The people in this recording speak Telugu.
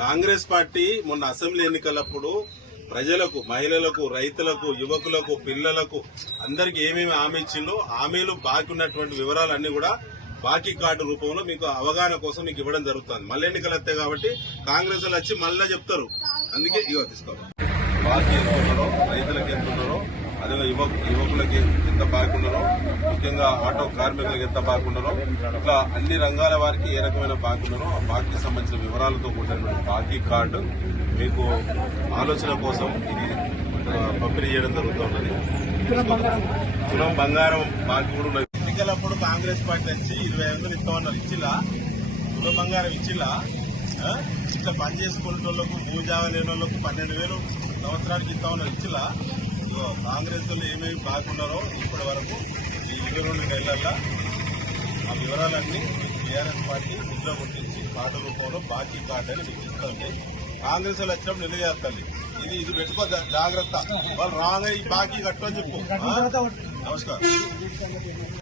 కాంగ్రెస్ పార్టీ మొన్న అసెంబ్లీ ఎన్నికలప్పుడు ప్రజలకు మహిళలకు రైతులకు యువకులకు పిల్లలకు అందరికి ఏమేమి హామీ ఇచ్చిందో హామీలు బాకీ ఉన్నటువంటి వివరాలన్నీ కూడా బాకీ కార్డు రూపంలో మీకు అవగాహన కోసం మీకు ఇవ్వడం జరుగుతుంది. మళ్ళీ ఎన్నికలు వస్తాయి కాబట్టి కాంగ్రెస్ వాళ్ళు వచ్చి మళ్ళా చెప్తారు. అందుకే ఇగో తీసుకోవాలి బాకీ ఎంత ఉన్నారో రైతులకు ఎంత ఉన్నారో అదే యువకులకి ఎంత బాకీ ముఖ్యంగా ఆటో కార్మికులకు ఎంత బాకీ ఇట్లా అన్ని రంగాల వారికి ఏ రకమైన బాకీ ఆ బాకీకి సంబంధించిన వివరాలతో కూడినటువంటి బాకీ కార్డు మీకు ఆలోచన కోసం ఇది పంపిణీ చేయడం జరుగుతున్నది తులం బంగారం బాకీ కూడా ఉన్నది. ఎన్నికలప్పుడు కాంగ్రెస్ పార్టీ వచ్చి ఇరవై ఐదు ఇస్తామన్నారు ఇచ్చిలా? తులం బంగారం ఇచ్చిలా? ఇట్లా పని చేసుకునే వాళ్ళకు భూజాగా లేని వాళ్ళకు పన్నెండు వేలు సంవత్సరానికి ఇస్తామన్నారు ఇచ్చిలా? కాంగ్రెస్ వాళ్ళు ఏమేమి బాగున్నారో ఇప్పటి వరకు ఈ ఇరవై రెండు నెలల్లో ఆ వివరాలన్నీ టీఆర్ఎస్ పార్టీ ముద్ర కొట్టించి కార్డు రూపంలో బాకీ కార్డు అని మీకు ఇస్తుంది కాంగ్రెస్ వాళ్ళు వచ్చినప్పుడు నిలజేస్తుంది ఇది ఇది పెట్టుకో జాగ్రత్త. వాళ్ళు రాగా ఈ బాకీ కట్టని చెప్పు. నమస్కారం.